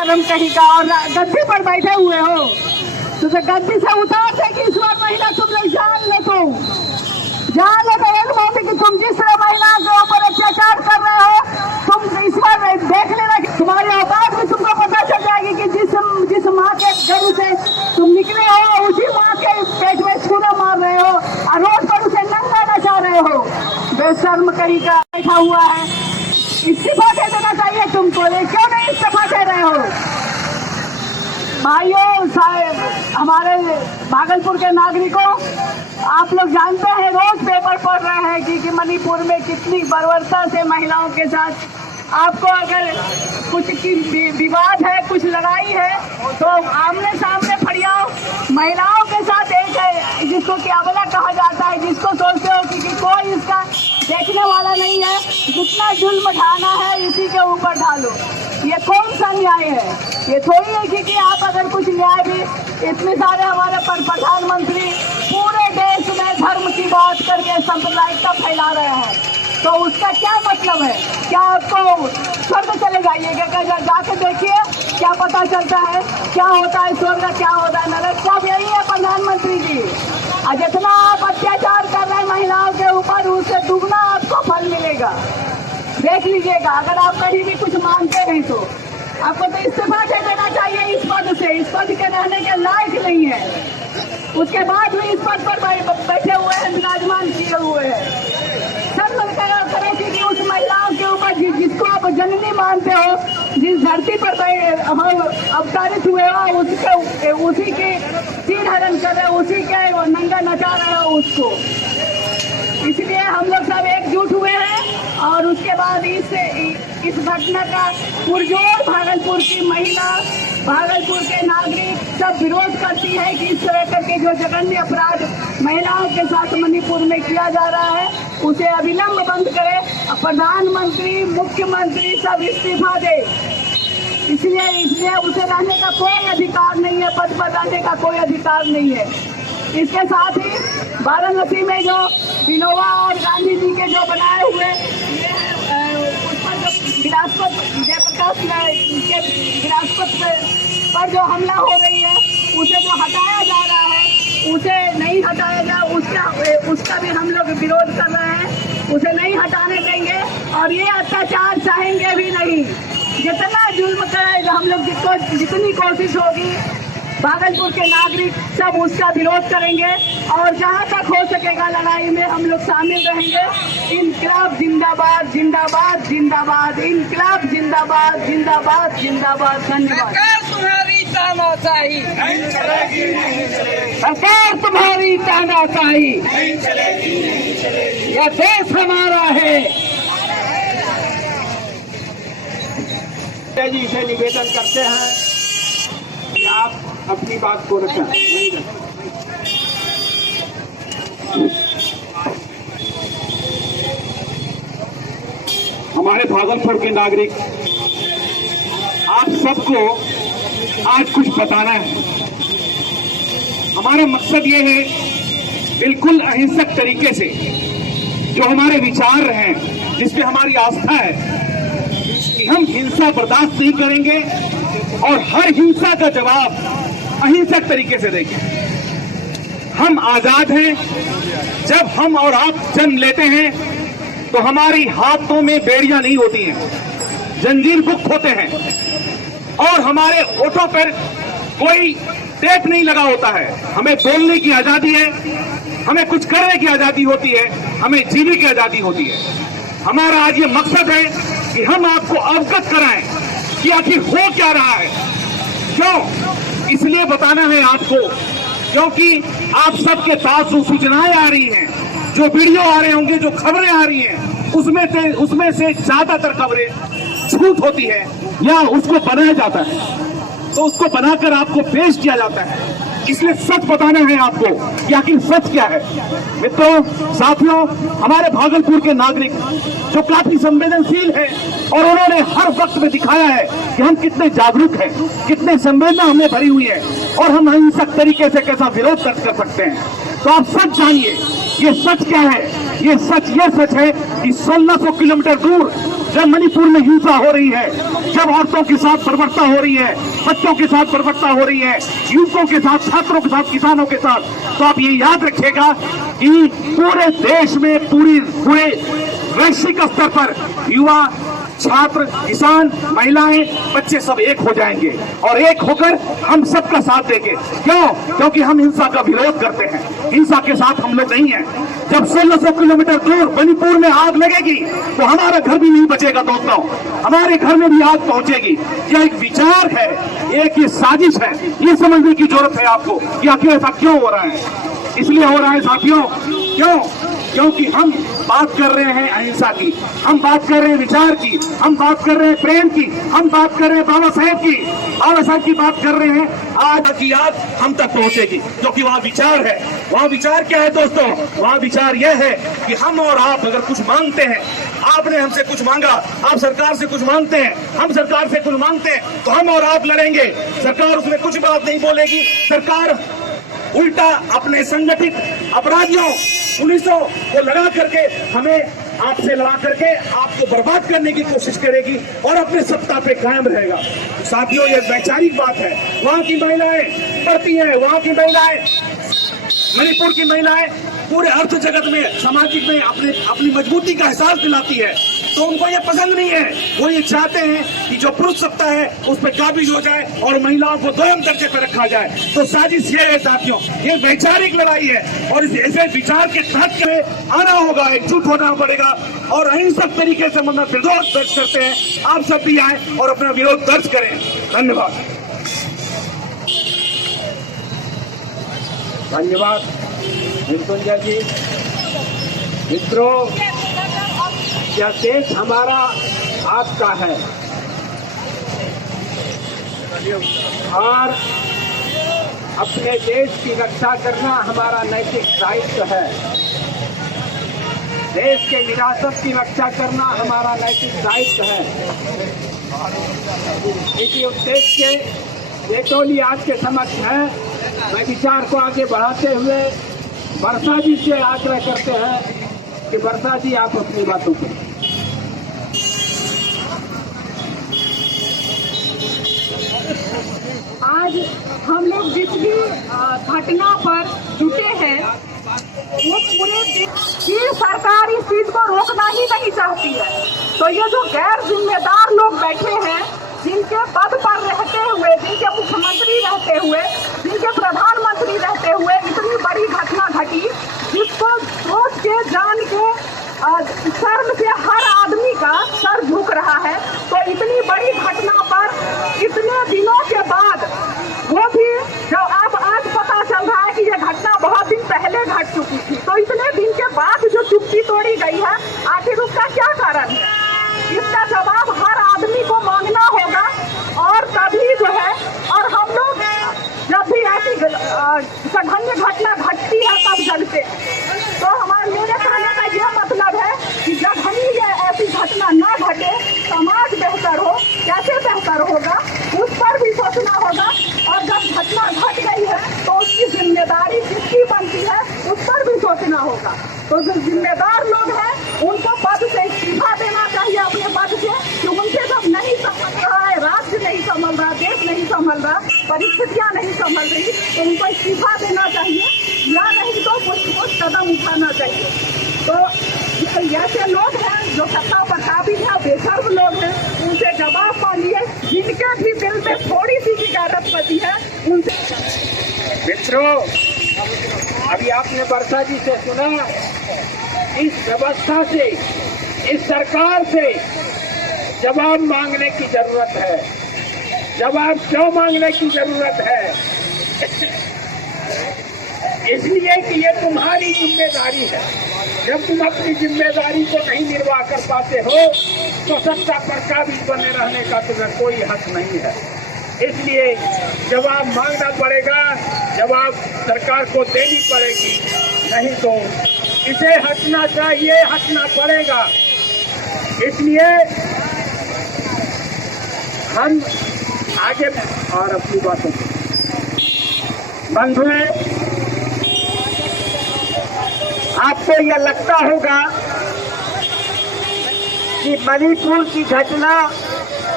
शर्म कहीं का, और गद्दी पर बैठे हुए हो तो गद्दी से उतार दे कि इस बार महिला तुम लोग जान लो नरेंद्र मोदी की तुम जिस तरह महिला के ऊपर अत्याचार कर रहे हो, तुम इस बार देख लेना कि तुम्हारी औकात भी तुमको पता चल जाएगी कि जिस माँ के गर्भ से तुम निकले हो उसी माँ के पेट में छुरा मार रहे हो और रोड पर उसे नंगा नचा रहे हो। बेशर्म कहीं का बैठा हुआ है, इस्तीफा दे देना चाहिए तुमको, क्यों नहीं इस्तीफा दे रहे हो? भाइयों साहब, हमारे भागलपुर के नागरिकों, आप लोग जानते हैं, रोज पेपर पढ़ रहे हैं कि मणिपुर में कितनी बर्बरता से महिलाओं के साथ, आपको अगर कुछ की विवाद है, कुछ लड़ाई है तो आमने सामने फरियाओ। महिलाओं के साथ एक है जिसको कि अबला कहा जाता है, जिसको सोचते हो कि कोई इसका देखने वाला नहीं है, जितना जुल्म ढाना है इसी के ऊपर ढालो। ये कौन सा न्याय है? ये थोड़ी है कि आप अगर कुछ न्याय भी, इतने सारे हमारे प्रधानमंत्री पूरे देश में धर्म की बात करके सांप्रदायिकता फैला रहे हैं, तो उसका क्या मतलब है? क्या आपको स्वर्ग चले जाइएगा? क्या जाके देखिए, क्या पता चलता है क्या होता है स्वर्ग, क्या होता है नरक? सब यही है प्रधानमंत्री जी। और जितना आप अत्याचार कर रहे हैं महिलाओं के ऊपर, उससे दुगना आपको फल मिलेगा, देख लीजिएगा। अगर आप कहीं भी कुछ मानते हैं तो आपको तो इस्तीफा दे देना चाहिए इस पद से, इस पद के रहने के लायक नहीं है। उसके बाद भी इस पद पर बैठे हुए हैं, विराजमान किए हुए हैं। करें कि उस महिलाओं के ऊपर जिसको आप जननी मानते हो, जिस धरती पर हम अवतरित हुए हो, उसी के सिर हरण कर रहे हो, उसी के नंगा नचा रहे हो उसको। इसलिए हम लोग सब एकजुट हुए हैं और उसके बाद इस घटना का पुरजोर भागलपुर की महिला, भागलपुर के नागरिक सब विरोध करती है कि इस तरह के जो जघन्य अपराध महिलाओं के साथ मणिपुर में किया जा रहा है उसे अविलंब बंद करे। प्रधानमंत्री, मुख्यमंत्री सब इस्तीफा दे। इसलिए उसे रहने का कोई अधिकार नहीं है, पद पर रहने का कोई अधिकार नहीं है। इसके साथ ही वाराणसी में जो विनोबा और गांधी जी के जो बनाए हुए उस पर जो विरासत, जयप्रकाश के विरासत पर जो हमला हो रही है, उसे जो हटाया जा रहा है, उसे नहीं हटाया जाए, उसका भी हम लोग विरोध कर रहे हैं। उसे नहीं हटाने देंगे और ये अत्याचार चाहेंगे भी नहीं। जितना जुल्म करेगा हम लोग, जितनी कोशिश होगी, भागलपुर के नागरिक सब उसका विरोध करेंगे और जहां तक हो सकेगा लड़ाई में हम लोग शामिल रहेंगे। इनकलाब जिंदाबाद, जिंदाबाद, जिंदाबाद, इनकलाब जिंदाबाद, जिंदाबाद, जिंदाबाद। धन्यवाद। तुम्हारी तानाशाही नहीं चलेगी, नहीं चलेगी। सरकार तुम्हारी तानाशाही नहीं चलेगी, नहीं चलेगी। यह देश हमारा है। जी से निवेदन करते हैं कि आप अपनी बात को रखें। हमारे भागलपुर के नागरिक, आप सबको आज कुछ बताना है। हमारा मकसद ये है, बिल्कुल अहिंसक तरीके से जो हमारे विचार हैं, जिसपे हमारी आस्था है कि हम हिंसा बर्दाश्त नहीं करेंगे और हर हिंसा का जवाब अहिंसक तरीके से देंगे। हम आजाद हैं। जब हम और आप जन्म लेते हैं तो हमारी हाथों में बेड़ियां नहीं होती हैं, जंजीर मुक्त होते हैं और हमारे होठों पर कोई टेप नहीं लगा होता है। हमें बोलने की आजादी है, हमें कुछ करने की आजादी होती है, हमें जीने की आजादी होती है। हमारा आज ये मकसद है कि हम आपको अवगत कराएं कि आखिर हो क्या रहा है। क्यों? इसलिए बताना है आपको क्योंकि आप सबके पास जो सूचनाएं आ रही हैं, जो वीडियो आ रहे होंगे, जो खबरें आ रही हैं, उसमें से ज्यादातर खबरें झूठ होती है या उसको बनाया जाता है, तो उसको बनाकर आपको पेश किया जाता है। इसलिए सच बताना है आपको कि आखिर सच क्या है। मित्रों, साथियों, हमारे भागलपुर के नागरिक जो काफी संवेदनशील है और उन्होंने हर वक्त में दिखाया है कि हम कितने जागरूक हैं, कितने संवेदना हमें भरी हुई है और हम अहिंसक तरीके से कैसा विरोध कर सकते हैं। तो आप सच जानिए, ये सच क्या है। ये सच है कि 1600 किलोमीटर दूर जब मणिपुर में हिंसा हो रही है, जब औरतों के साथ बर्बरता हो रही है, बच्चों के साथ बर्बरता हो रही है, युवकों के साथ, छात्रों के साथ, किसानों के साथ, तो आप ये याद रखिएगा कि पूरे देश में, पूरे वैश्विक स्तर पर युवा, छात्र, किसान, महिलाएं, बच्चे सब एक हो जाएंगे और एक होकर हम सबका साथ देंगे। क्यों? क्योंकि हम हिंसा का विरोध करते हैं, हिंसा के साथ हम लोग नहीं हैं। जब 1600 किलोमीटर दूर मणिपुर में आग लगेगी तो हमारा घर भी नहीं बचेगा दोस्तों, हमारे घर में भी आग पहुंचेगी। यह एक विचार है, एक ये साजिश है, ये समझने की जरूरत है आपको कि आखिर ऐसा क्यों हो रहा है। इसलिए हो रहा है साथियों, क्यों? क्योंकि हम बात कर रहे हैं अहिंसा की, हम बात कर रहे हैं विचार की, हम बात कर रहे हैं प्रेम की, हम बात कर रहे हैं बाबा साहेब की बात कर रहे हैं। आज की याद हम तक पहुंचेगी क्योंकि वहाँ विचार है। वहाँ विचार क्या है दोस्तों? वहाँ विचार यह है कि हम और आप अगर कुछ मांगते हैं, आपने हमसे कुछ मांगा, आप सरकार से कुछ मांगते हैं, हम सरकार से कुछ मांगते हैं, तो हम और आप लड़ेंगे। सरकार उसमें कुछ बात नहीं बोलेगी, सरकार उल्टा अपने संगठित अपराधियों, पुलिसों को लगा करके हमें आपसे लड़ा करके आपको बर्बाद करने की कोशिश करेगी और अपने सत्ता पे कायम रहेगा। साथियों, ये वैचारिक बात है। वहाँ की महिलाएं पढ़ती हैं, वहाँ की महिलाएं, मणिपुर की महिलाएं पूरे अर्थ जगत में, सामाजिक में अपनी मजबूती का एहसास दिलाती है, तो उनको ये पसंद नहीं है। वो ये चाहते हैं कि जो पुरुष सत्ता है उस पर काबिज हो जाए और महिलाओं को दोयम दर्जे पर रखा जाए। तो साजिश ये है साथियों, ये वैचारिक लड़ाई है और इस ऐसे विचार के तहत में आना होगा, एकजुट होना पड़ेगा और अहिंसक तरीके से हम विरोध दर्ज करते हैं। आप सब भी आए और अपना विरोध दर्ज करें। धन्यवाद। धन्यवाद मृत्युंजय जी। मित्रों, यह देश हमारा आपका है और अपने देश की रक्षा करना हमारा नैतिक दायित्व है। देश के विरासत की रक्षा करना हमारा नैतिक दायित्व है। इसी उद्देश्य से ये टोली आज के समक्ष है। मैं विचार को आगे बढ़ाते हुए वर्षा जी से आग्रह करते हैं कि वर्षा जी आप अपनी बातों को। आज हम लोग जिस भी घटना पर जुटे हैं वो पूरे की सरकार इस चीज को रोकना ही नहीं चाहती है। तो ये जो गैर जिम्मेदार लोग बैठे हैं, जिनके पद पर रहते हुए, जिनके मुख्यमंत्री रहते हुए, जिनके प्रधानमंत्री रहते हुए इतनी बड़ी घटना घटी, जिसको सोच के जान के शर्म से हर आदमी का सर झुक रहा है। तो इतनी बड़ी घटना पर इतने दिनों के बाद, वो भी जब अब आज पता चल रहा है कि ये घटना बहुत दिन पहले घट चुकी थी, तो इतने दिन के बाद जो चुप्पी तोड़ी गई है, आखिर उसका क्या कारण है? इसका जवाब हर आदमी को मांगना होगा। और तभी जो है, और हम लोग जब भी ऐसी जघन्य घटना घटती है तब जगते। तो हमारे मेरे कहने का यह मतलब है कि जब हम ये ऐसी घटना ना घटे, समाज बेहतर हो, कैसे बेहतर होगा उस पर भी सोचना होगा। और जब घटना घट गई है तो उसकी जिम्मेदारी किसकी बनती है उस पर भी सोचना होगा। तो जो जिम्मेदार लोग हैं उनको पद से इस्तीफा देना चाहिए, अपने पद से, कि उनसे जब नहीं संभल रहा है, राज्य नहीं संभल रहा, देश नहीं संभल रहा, परिस्थितियां नहीं संभल रही, तो उनको इस्तीफा देना चाहिए या नहीं तो कुछ कदम उठाना चाहिए। तो ऐसे लोग हैं जो सत्ता पर काबिज है, बेशर्म लोग हैं, उनसे जवाब मांगिए। जिनके भी दिल में थोड़ी सी भी गैरत बची है उनसे। मित्रों, अभी आपने वर्षा जी से सुना, इस व्यवस्था से, इस सरकार से जवाब मांगने की जरूरत है। जवाब क्यों मांगने की जरूरत है? इसलिए कि ये तुम्हारी जिम्मेदारी है। जब तुम अपनी जिम्मेदारी को नहीं निर्वाह कर पाते हो तो सत्ता पर काबिज बने रहने का तुम्हें कोई हक नहीं है। इसलिए जवाब मांगना पड़ेगा, जवाब सरकार को देनी पड़ेगी, नहीं तो इसे हटना चाहिए, हटना पड़ेगा। इसलिए हम आगे और अपनी बातों को बंधुए, आपको यह लगता होगा कि मणिपुर की घटना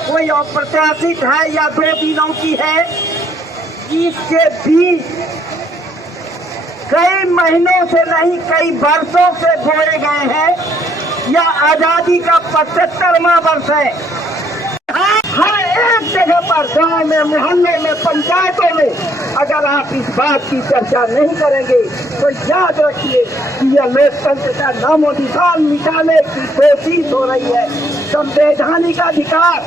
कोई अप्रत्याशित है या 2 दिनों की है। इसके बीच कई महीनों से नहीं कई वर्षों से बोए गए हैं। यह आजादी का 75वां वर्ष है। हर एक जगह पर, गांव में, मोहल्लों में, पंचायतों में अगर आप इस बात की चर्चा नहीं करेंगे तो याद रखिए कि यह लोकतंत्र का नामो निशान मिटाने की कोशिश हो रही है। संवैधानिक अधिकार